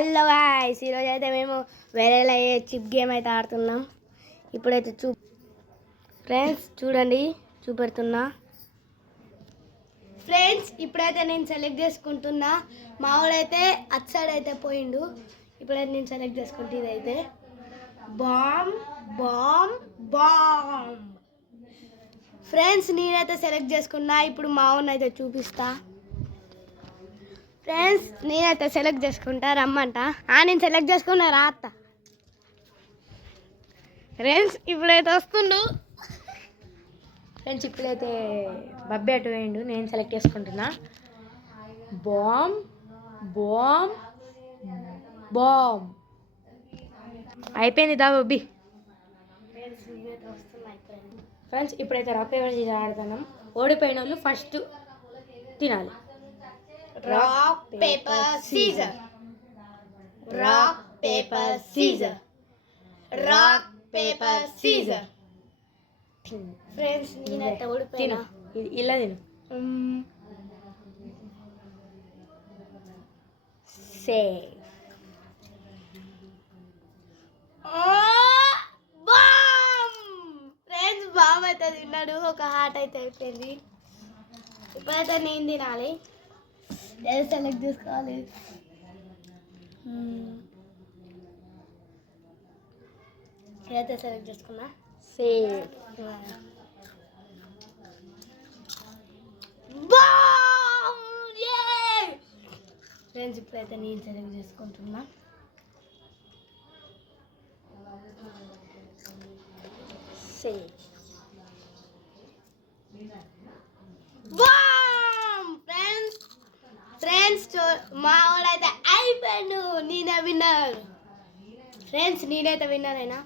Hello guys, ఈరోజు అయితే మేము వేరేలా చిప్ గేమ్ అయితే ఆడుతున్నాం. ఇప్పుడైతే ఫ్రెండ్స్ చూడండి, చూపెడుతున్నా. ఫ్రెండ్స్ ఇప్పుడైతే నేను సెలెక్ట్ చేసుకుంటున్నా. మావాడైతే అటు సైడ్ అయితే పోయిండు. ఇప్పుడైతే నేను సెలెక్ట్ చేసుకుంటే ఇదైతే బాంబ్ బాంబ్ బాంబ్. ఫ్రెండ్స్ నేనైతే సెలెక్ట్ చేసుకున్నా. ఇప్పుడు మావాడిని అయితే చూపిస్తా. ఫ్రెండ్స్ నేనైతే సెలెక్ట్ చేసుకుంటా, రమ్మంట. నేను సెలెక్ట్ చేసుకున్నా, రా అత్త. ఫ్రెండ్స్ ఇప్పుడైతే వస్తుండు. ఫ్రెండ్స్ ఇప్పుడైతే బబ్బే అటు వేయండు. నేను సెలెక్ట్ చేసుకుంటున్నా. Bomb bomb bomb. అయిపోయింది దా బబ్బి. ఫ్రెండ్స్ ఇప్పుడైతే రాక్ పేపర్ ఆడుతున్నాం. ఓడిపోయిన వాళ్ళు ఫస్ట్ తినాలి. Rock, paper, scissor. Rock, paper, scissor. Rock, paper, scissor. Friends, నేనైతే ఓడిపోయినా. ఇలా తిను. సేవ్. ఫ్రెండ్స్ బాంబ్ అయితే తిన్నాడు. ఒక హార్ట్ అయితే అయిపోయింది. ఇప్పుడైతే నేను తినాలి. ఏదో సెలెక్ట్ చేసుకోవాలి. ఏదైతే సెలెక్ట్ చేసుకున్నా. సేవ్. ఫ్రెండ్స్ ఇప్పుడైతే నేను సెలెక్ట్ చేసుకుంటున్నా. సేవ్. ఫ్రెండ్స్ మా వాడైతే అయిపోయాడు. నేనే విన్నర్. ఫ్రెండ్స్ నేనైతే విన్నర్ అయినా.